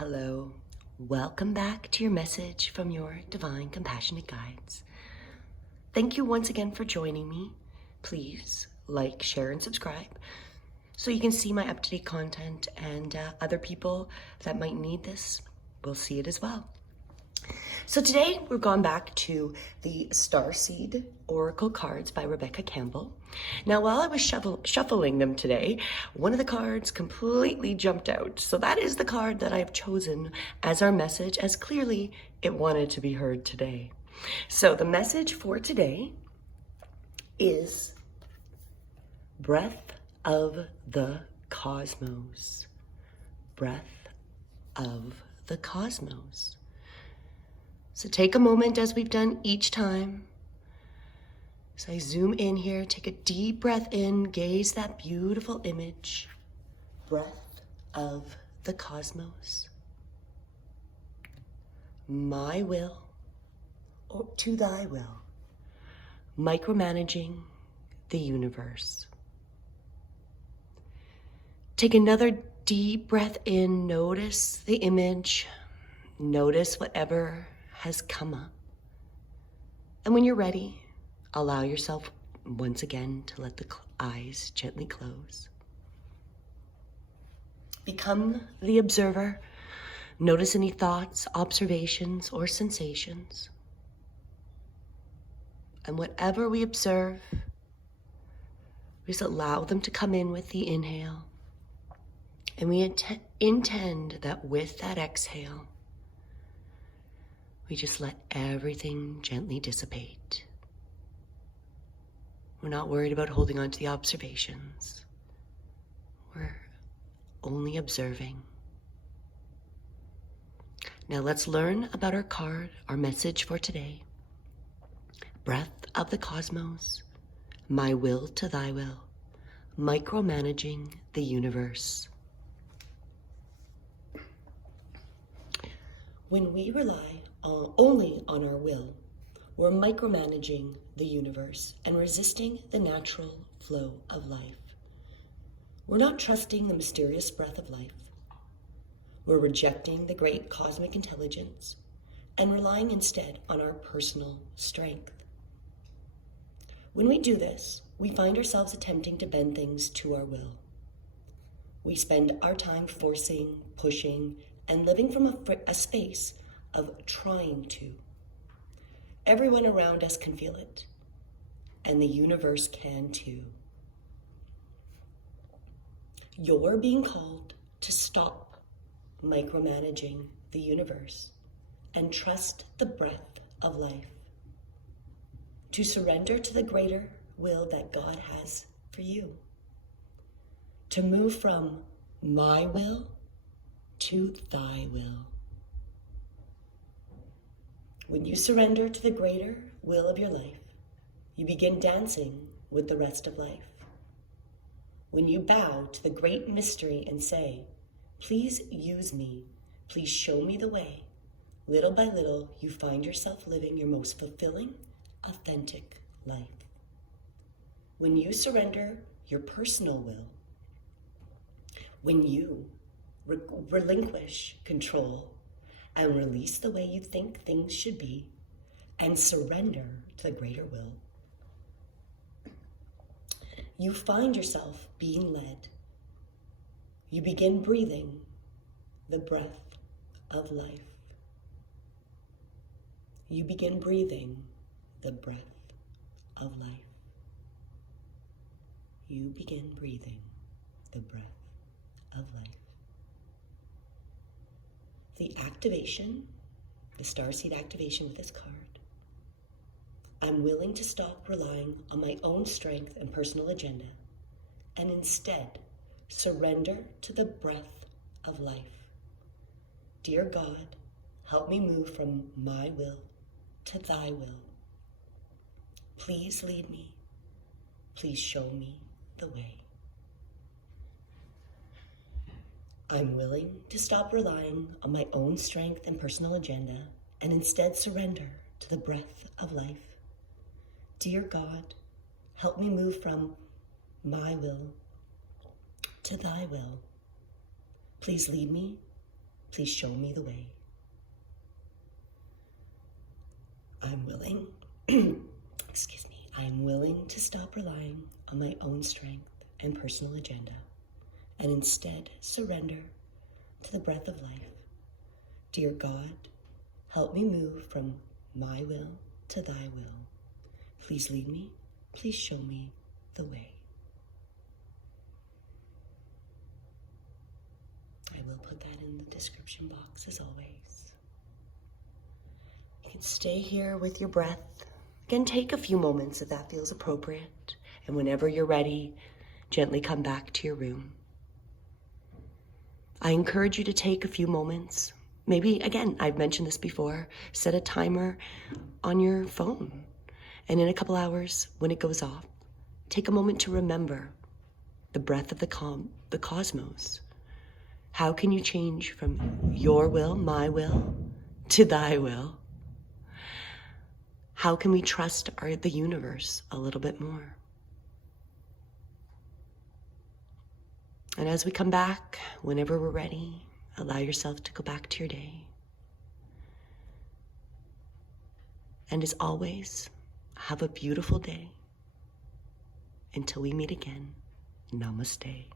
Hello, welcome back to your message from your divine compassionate guides. Thank you once again for joining me. Please like, share, and subscribe so you can see my up-to-date content, and other people that might need this will see it as well. So today we've gone back to the Starseed Oracle cards by Rebecca Campbell. Now, while I was shuffling them today, one of the cards completely jumped out. So that is the card that I've chosen as our message, as clearly it wanted to be heard today. So the message for today is breath of the cosmos. Breath of the cosmos. So take a moment, as we've done each time. So I zoom in here, take a deep breath in, gaze that beautiful image. Breath of the cosmos. My will, or to thy will. Micromanaging the universe. Take another deep breath in, notice the image, notice whatever has come up. And when you're ready, allow yourself once again to let the eyes gently close. Become the observer. Notice any thoughts, observations, or sensations. And whatever we observe, we just allow them to come in with the inhale. And we intend that with that exhale, we just let everything gently dissipate. We're not worried about holding on to the observations. We're only observing. Now let's learn about our card, our message for today. Breath of the cosmos, my will to thy will, micromanaging the universe. When we rely only on our will, we're micromanaging the universe and resisting the natural flow of life. We're not trusting the mysterious breath of life. We're rejecting the great cosmic intelligence and relying instead on our personal strength. When we do this, we find ourselves attempting to bend things to our will. We spend our time forcing, pushing, and living from a space of trying to. Everyone around us can feel it, and the universe can too. You're being called to stop micromanaging the universe and trust the breath of life, to surrender to the greater will that God has for you, to move from my will to thy will. When you surrender to the greater will of your life, you begin dancing with the rest of life. When you bow to the great mystery and say, please use me, please show me the way, little by little you find yourself living your most fulfilling, authentic life. When you surrender your personal will, when you relinquish control and release the way you think things should be and surrender to the greater will, you find yourself being led. You begin breathing the breath of life. You begin breathing the breath of life. You begin breathing the breath of life. The activation, the starseed activation with this card. I'm willing to stop relying on my own strength and personal agenda and instead surrender to the breath of life. Dear God, help me move from my will to thy will. Please lead me. Please show me the way. I'm willing to stop relying on my own strength and personal agenda and instead surrender to the breath of life. Dear God, help me move from my will to thy will. Please lead me. Please show me the way. I'm willing, excuse me, I'm willing to stop relying on my own strength and personal agenda and instead surrender to the breath of life. Dear God, help me move from my will to thy will. Please lead me. Please show me the way. I will put that in the description box as always. You can stay here with your breath. Again, take a few moments if that feels appropriate. And whenever you're ready, gently come back to your room. I encourage you to take a few moments. Maybe, again, I've mentioned this before, set a timer on your phone. And in a couple hours, when it goes off, take a moment to remember the breath of the cosmos. How can you change from your will, my will, to thy will? How can we trust the universe a little bit more? And as we come back, whenever we're ready, allow yourself to go back to your day. And as always, have a beautiful day. Until we meet again, Namaste.